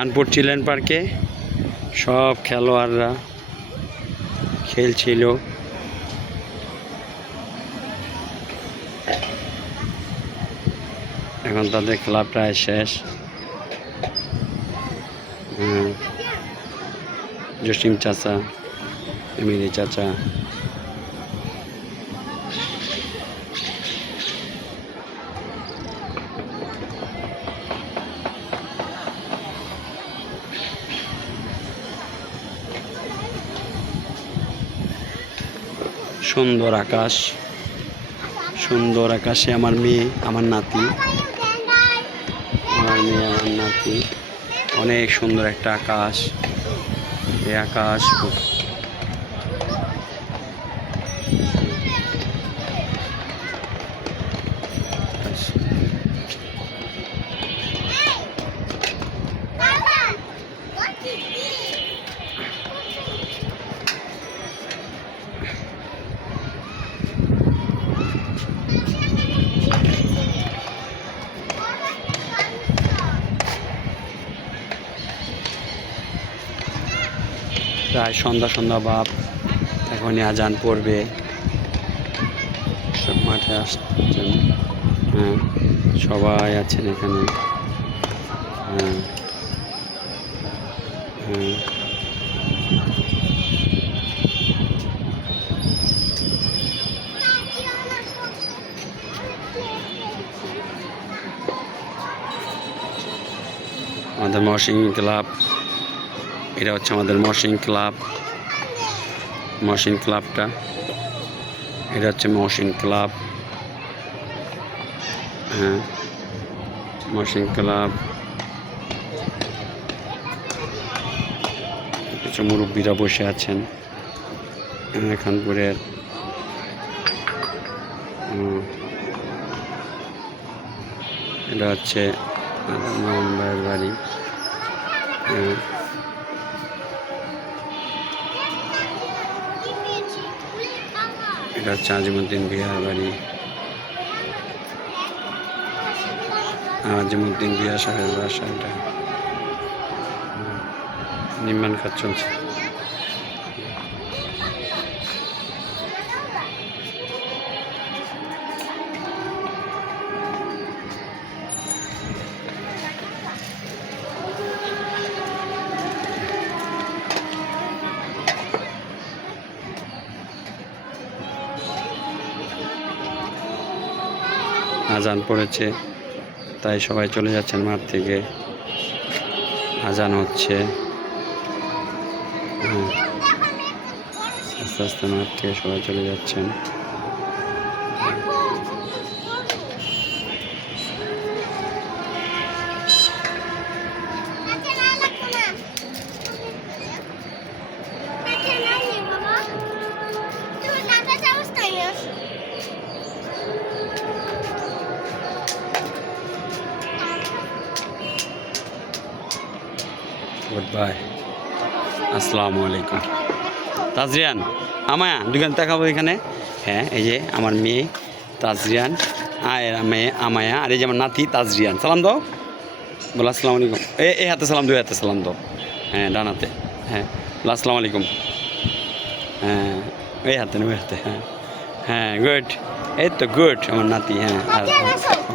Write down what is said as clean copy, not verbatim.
Khanpur children পার্কে সব খেলোয়াড়রা খেলছিল। এখন তাদের খেলা প্রায় শেষ। জসিম চাচা, এমিলি চাচা, সুন্দর আকাশ, সুন্দর আকাশে আমার মেয়ে, আমার নাতি, আমার মেয়ে, আমার নাতি। অনেক সুন্দর একটা আকাশ। এই আকাশ প্রায় সন্ধ্যা সন্ধ্যা ভাব। এখনই আজান পড়বে। সব মাঠে আসছেন। হ্যাঁ, সবাই আছেন এখানে। হ্যাঁ হ্যাঁ আমাদের মহসিন ক্লাব, এটা হচ্ছে আমাদের মহসিন ক্লাব। মহসিন ক্লাবটা, এটা হচ্ছে মহসিন ক্লাব। হ্যাঁ, মহসিন ক্লাব। কিছু মুরব্বীরা বসে আছেন খানপুরের। এটা হচ্ছে মামুন ভাইয়ের বাড়ি। এটা হচ্ছে আজিমুদ্দিন বিহার বাড়ি। আজিমুদ্দিন বিহা সাহেবের বাসা। এটা নির্মাণ কাজ চলছে। আজান পড়েছে, তাই সবাই চলে যাচ্ছেন মাঠ থেকে। আজান হচ্ছে। আস্তে আস্তে মাঠ থেকে সবাই চলে যাচ্ছেন। গুড বাই, আসসালামু আলাইকুম। তাজরিয়ান, আমায়া দোকান দেখাবো এখানে। হ্যাঁ, এই যে আমার মেয়ে তাজরিয়ান, আর মেয়ে আমায়া, আর এই যে আমার নাতি তাজরিয়ান। সালাম দাও, বলো আসসালামু আলাইকুম। এই হাতে সালাম, দুই হাতে সালাম দাও। হ্যাঁ, ডান হাতে। হ্যাঁ, বলো আসসালামু আলাইকুম। হ্যাঁ, ওই হাতে, ওই হাতে। হ্যাঁ হ্যাঁ, গুড। এই তো গুড আমার নাতি। হ্যাঁ, ওকে।